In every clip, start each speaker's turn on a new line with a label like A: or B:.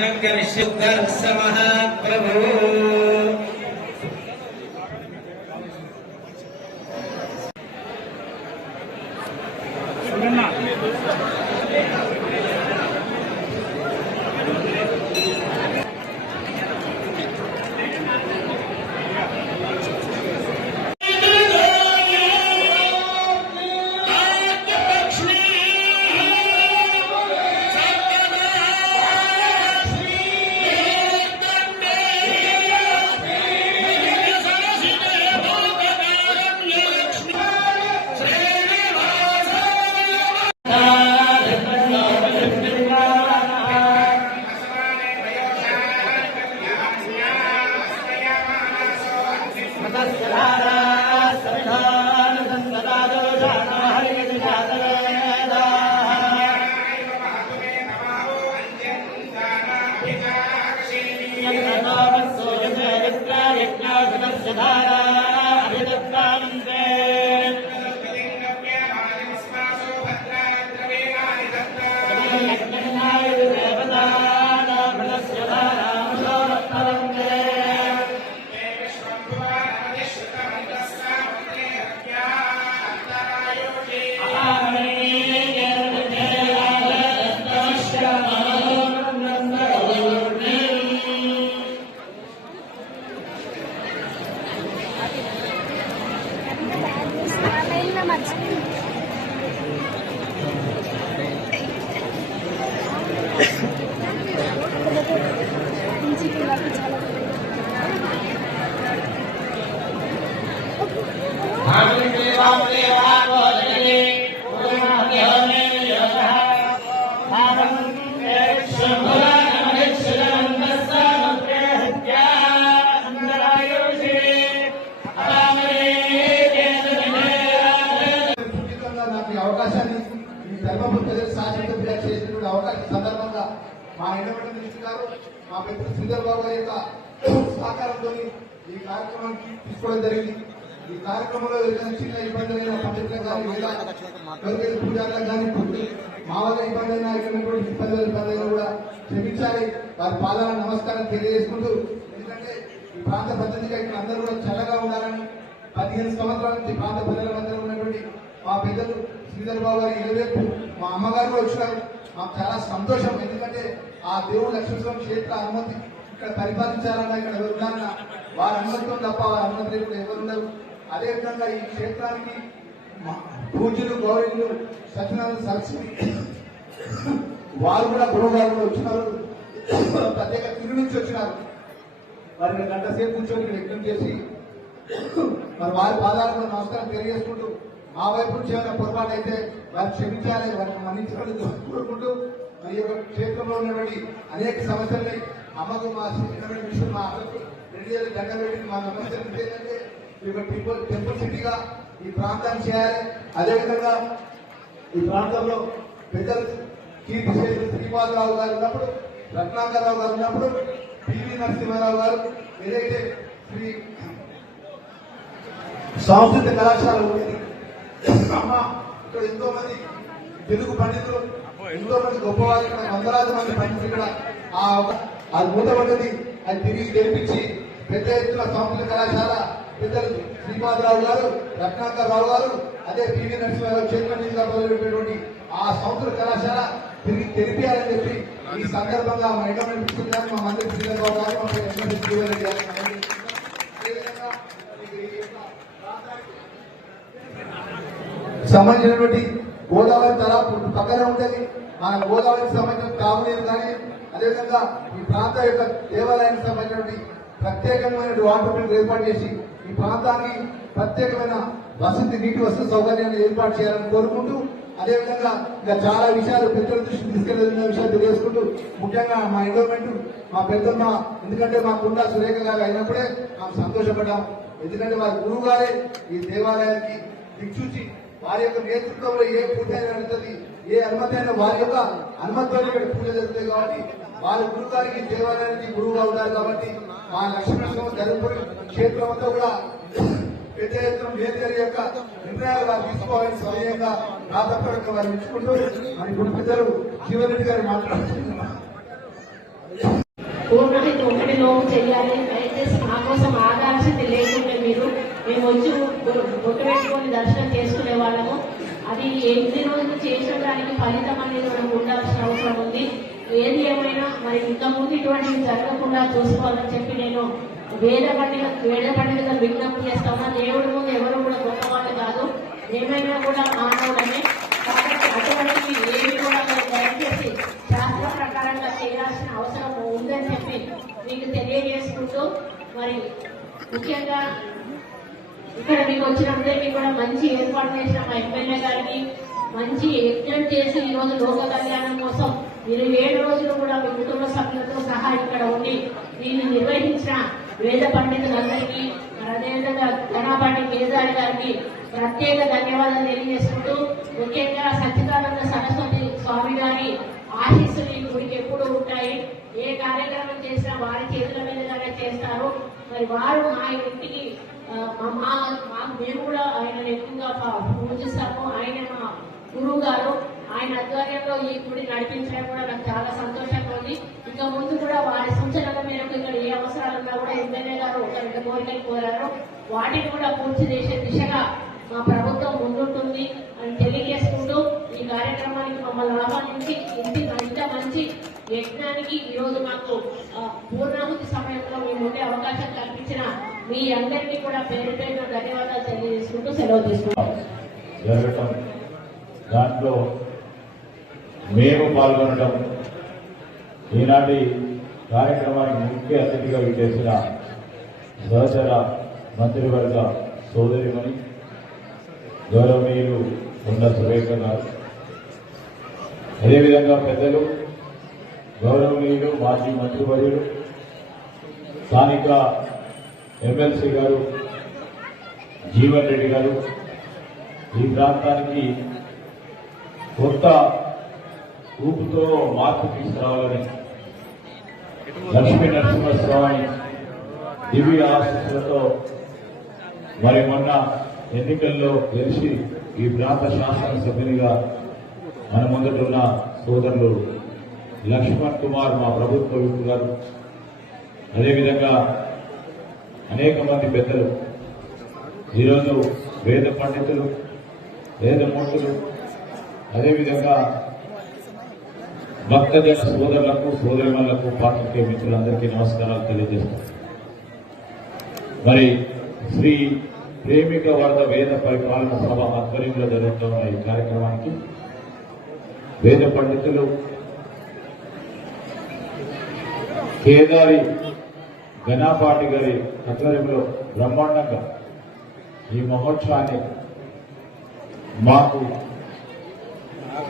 A: निरञ्जनं करिष्युद्धः
B: समः प्रभु। ध्वजधार అవకాశాన్ని ఈ ధర్మపురి ప్రజలు శాశ్వత బిడ్డ చేసినటువంటి అవకాశం సందర్భంగా మా ఇండపెండెంట్ మినిస్టర్ గారు మా మిత్రుడు శ్రీధర్ బాబు యొక్క సహకారంతో ఈ కార్యక్రమానికి తీసుకోవడం జరిగింది. ఈ కార్యక్రమంలో ఏదైనా చిన్న ఇబ్బందులైన పండితులకు కానీ లేదా ఎవరికైతే పూజారులకు కానీ మా వల్ల ఇబ్బంది అయినా ఇక్కడ ఇబ్బందులు ఇబ్బంది అయినా కూడా క్షమించాలి. వారి పాదాల నమస్కారం తెలియజేసుకుంటూ ఎందుకంటే ఈ ప్రాంత పద్ధతిగా ఇక్కడ అందరూ కూడా చల్లగా ఉండాలని పదిహేను సంవత్సరాల నుంచి ప్రాంత ప్రజల మధ్య ఉన్నటువంటి మా పెద్దలు శ్రీధర్ బాబు గారి ఇరవైపు మా అమ్మగారు వచ్చినారు. మాకు చాలా సంతోషం. ఎందుకంటే ఆ దేవుడు లక్ష్మీస్వామి క్షేత్ర అనుమతి ఇక్కడ పరిపాలించాలన్నా ఇక్కడ ఎవరు వారి అనుమతితో తప్ప వారి అనుమతి లేకుండా ఎవరు అదేవిధంగా ఈ క్షేత్రానికి పూజలు గౌరీలు సత్యనారాయణ సరస్వతి వారు కూడా గురువుగారు వచ్చినారు. ప్రత్యేక తిరుగు నుంచి వచ్చినారు. వారిని గంట సేపు కూర్చొని ఇక్కడ యజ్ఞం చేసి మరి వారి పాదాలకు నమస్కారం తెలియజేసుకుంటూ మా వైపు నుంచి ఏమైనా పొరపాటు అయితే వారిని క్షమించాలి వారిని మన్నించాలని కోరుకుంటూ మరి యొక్క క్షేత్రంలో ఉన్నటువంటి అనేక సమస్యల్ని అమ్మకు మా చిన్నటువంటి విషయం మా అమ్మకు రెడ్డి గారి దండ పెట్టి మా సమస్యలు ఏంటంటే ఈ యొక్క టెంపుల్ టెంపుల్ సిటీగా ఈ ప్రాంతాన్ని చేయాలి. అదేవిధంగా ఈ ప్రాంతంలో పెద్దలు కీర్తి చేసిన శ్రీపాదరావు గారు ఉన్నప్పుడు రత్నాకరరావు గారు ఉన్నప్పుడు పివి నరసింహారావు గారు ఏదైతే శ్రీ సంస్కృత కళాశాల ఉండేది అమ్మ ఇక్కడ ఎంతో మంది తెలుగు పండితులు ఎంతో మంది గొప్పవారు ఇక్కడ వందలాది మంది పండితులు ఇక్కడ. ఆ ఒక- అది మూతపడ్డది అది తిరిగి తెరిపించి పెద్ద ఎత్తున సంస్కృత కళాశాల పెద్దలు శ్రీపాదరావు గారు రత్నాకర్ రావు గారు అదే పివి నరసింహారావు చేతుల మొదలుపెట్టినటువంటి ఆ సంస్కృత కళాశాల తిరిగి తెరిపేయాలని చెప్పి ఈ సందర్భంగా మా ఎండమెంట్ మా మంత్రి శ్రీధర్ గారు మా ఎండమెంట్ శ్రీధర్ గారు అదేవిధంగా ఈ యొక్క ప్రాంతానికి సంబంధించినటువంటి గోదావరి తలాపు పక్కన ఉంటుంది. మన గోదావరికి సంబంధించిన తాగునీరు కానీ అదేవిధంగా ఈ ప్రాంత యొక్క దేవాలయానికి సంబంధించినటువంటి ప్రత్యేకమైన వాటర్ ఏర్పాటు చేసి ఈ ప్రాంతానికి ప్రత్యేకమైన వసతి నీటి వసతి సౌకర్యాన్ని ఏర్పాటు చేయాలని కోరుకుంటూ అదేవిధంగా ఇంకా చాలా విషయాలు పెద్దల దృష్టికి తీసుకెళ్ళిన విషయాలు తెలియజేసుకుంటూ ముఖ్యంగా మా ఎన్విరాన్మెంట్ మా పెద్దమ్మ ఎందుకంటే మా కుండా సురేఖ గారు అయినప్పుడే మేము సంతోషపడ్డాం. ఎందుకంటే వారి గురువు గారే ఈ దేవాలయానికి దిక్సూచి వారి యొక్క నేతృత్వంలో ఏ పూజ అయినా జరుగుతుంది ఏ అనుమతి అయినా వారి యొక్క అనుమతితో ఇక్కడ పూజ జరుగుతుంది కాబట్టి వారి గురువు గారికి దేవాలయానికి గురువుగా ఉన్నారు కాబట్టి మా లక్ష్మీనరసింహ ధర్మపురి క్షేత్రం అంతా కూడా పెద్ద ఎత్తున మేజర్ యొక్క నిర్ణయాలు వారు తీసుకోవాలని స్వయంగా నా తప్పక వారు ఇచ్చుకుంటూ మన ఇప్పుడు పెద్దలు జీవన్ గారు మాట్లాడుతున్నారు.
C: ఒకటి తొమ్మిది లోపు చేయాలి దయచేసి మా కోసం ఆకాంక్ష స్థితి మేము వచ్చి బొట్టు పెట్టుకొని దర్శనం చేసుకునే వాళ్ళము అది ఎనిమిది రోజులు చేసడానికి ఫలితం అనేది మనకు ఉండాల్సిన అవసరం ఉంది. ఏది ఏమైనా మరి ఇంతకుముందు ఇటువంటివి జరగకుండా చూసుకోవాలని చెప్పి నేను వేద పండుగ వేద పండుగ విజ్ఞప్తి చేస్తాను. దేవుడి ముందు ఎవరు కూడా గొప్పవాళ్ళు కాదు. ఏమైనా కూడా మానవుడని కాబట్టి అటువంటి ఏమి కూడా మీరు దయచేసి శాస్త్ర ప్రకారంగా చేయాల్సిన అవసరం ఉందని చెప్పి మీకు తెలియజేసుకుంటూ మరి ముఖ్యంగా ఇక్కడ మీకు వచ్చినప్పుడే మీకు కూడా మంచి ఏర్పాటు చేసిన మా ఎమ్మెల్యే గారికి మంచి యజ్ఞం చేసి ఈ రోజు లోక కళ్యాణం కోసం మీరు ఏడు రోజులు కూడా మీ కుటుంబ సభ్యులతో సహా ఇక్కడ ఉండి దీన్ని నిర్వహించిన వేద పండితులందరికీ మరి అదేవిధంగా ధనాపాటి కేదారి గారికి ప్రత్యేక ధన్యవాదాలు తెలియజేసుకుంటూ ముఖ్యంగా సచ్చిదానంద సరస్వతి స్వామి గారి ఆశీస్సులు ఈ గుడికి ఎప్పుడూ ఉంటాయి. ఏ కార్యక్రమం చేసినా వారి చేతుల మీదుగానే చేస్తారు. మరి వారు మా ఇంటికి మా మా- మేము కూడా ఆయన ఎక్కువగా పూజిస్తాము. ఆయన మా గురువు గారు ఆయన ఆధ్వర్యంలో ఈ గుడి నడిపించడం కూడా నాకు చాలా సంతోషంగా ఉంది. ఇక ముందు కూడా వారి సూచనల మేరకు ఇక్కడ ఏ అవసరాలు ఉన్నా కూడా ఎమ్మెల్యే గారు ఒక రెండు కోరికలు కోరారు. వాటిని కూడా పూర్తి చేసే దిశగా మా ప్రభుత్వం ముందుంటుంది అని తెలియజేసుకుంటూ ఈ కార్యక్రమానికి మమ్మల్ని ఆహ్వానించి ఇంటి ఇంత మంచి యజ్ఞానికి ఈ రోజు మాకు పూర్ణాహుతి సమయంలో మేము ఉండే అవకాశం కల్పించిన మీ అందరికీ కూడా పేరు పేరు ధన్యవాదాలు తెలియజేసుకుంటూ సెలవు తీసుకుంటాం.
D: జరగటం దాంట్లో మేము పాల్గొనడం ఈనాటి కార్యక్రమానికి ముఖ్య అతిథిగా విచ్చేసిన సహచర మంత్రివర్గ సోదరిమణి గౌరవనీయులు ఉన్న సురేఖ గారు అదేవిధంగా పెద్దలు గౌరవనీయుడు మాజీ మంత్రివర్యులు స్థానిక ఎమ్మెల్సీ గారు జీవన్ రెడ్డి గారు ఈ ప్రాంతానికి కొత్త ఊపుతో మార్పు తీసుకురావాలని లక్ష్మీ నరసింహస్వామి దివ్య ఆశీస్సులతో మరి మొన్న ఎన్నికల్లో గెలిచి ఈ ప్రాంత శాసనసభ్యునిగా మన ముందటున్న సోదరులు లక్ష్మణ్ కుమార్ మా ప్రభుత్వ విప్పు గారు. అదేవిధంగా అనేక మంది పెద్దలు. ఈరోజు వేద పండితులు వేదమూర్తులు అదేవిధంగా భక్తజన సోదరులకు సోదరులకు పాత్రికే మిత్రులందరికీ నమస్కారాలు తెలియజేస్తాను మరి శ్రీ ప్రేమిక వరద వేద పరిపాలన సభ ఆధ్వర్యంలో జరుగుతున్న ఈ కార్యక్రమానికి వేద పండితులు కేదారి ఘనాపాటి గారి ఆధ్వర్యంలో బ్రహ్మాండంగా ఈ మహోత్సవాన్ని మాకు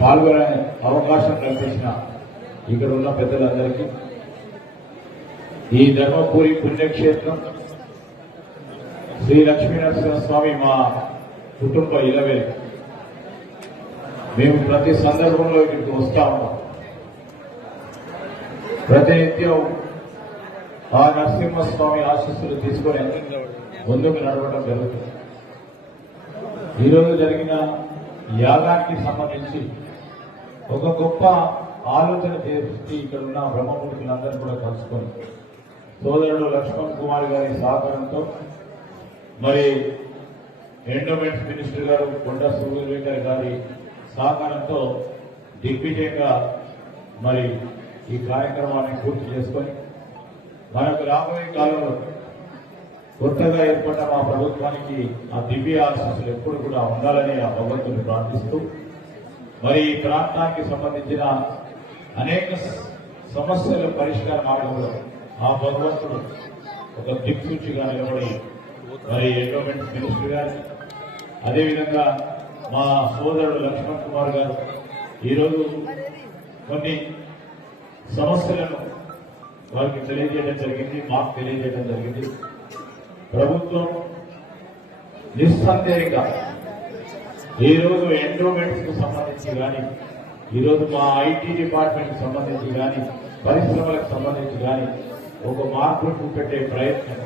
D: పాల్గొనే అవకాశం కల్పించిన ఇక్కడ ఉన్న పెద్దలందరికీ. ఈ ధర్మపురి పుణ్యక్షేత్రం శ్రీ లక్ష్మీనరసింహస్వామి మా కుటుంబ ఇలవేలు మేము ప్రతి సందర్భంలో ఇక్కడికి వస్తా ఉన్నాం. ప్రతినిత్యం ఆ నరసింహస్వామి ఆశీస్సులు తీసుకొని ముందుకు నడవడం జరుగుతుంది. ఈరోజు జరిగిన యాగానికి సంబంధించి ఒక గొప్ప ఆలోచన చేసి ఇక్కడ ఉన్న బ్రహ్మమూర్తులందరూ కూడా కలుసుకొని సోదరుడు లక్ష్మణ్ కుమార్ గారి సహకారంతో మరి ఎండోమెంట్స్ మినిస్టర్ గారు కొండ సూర్యశేఖర్ గారి సహకారంతో దిగ్విజయంగా మరి ఈ కార్యక్రమాన్ని పూర్తి చేసుకొని మనకు రాబోయే కాలంలో కొత్తగా ఏర్పడ్డ మా ప్రభుత్వానికి ఆ దివ్య ఆశీస్సులు ఎప్పుడు కూడా ఉండాలని ఆ భగవంతుని ప్రార్థిస్తూ మరి ఈ ప్రాంతానికి సంబంధించిన అనేక సమస్యల పరిష్కార మార్గంలో ఆ భగవంతుడు ఒక దిక్సూచిగా నిలబడి మరి ఎండోమెంట్స్ మినిస్టర్ గారు అదేవిధంగా మా సోదరుడు లక్ష్మణ్ కుమార్ గారు ఈరోజు కొన్ని సమస్యలను వారికి తెలియజేయడం జరిగింది మాకు తెలియజేయడం జరిగింది. ప్రభుత్వం నిస్సందేహంగా ఈ రోజు ఎండోమెంట్స్కు సంబంధించి కానీ ఈరోజు మా ఐటీ డిపార్ట్మెంట్ సంబంధించి కానీ పరిశ్రమలకు సంబంధించి కానీ ఒక మార్పు పెట్టే ప్రయత్నం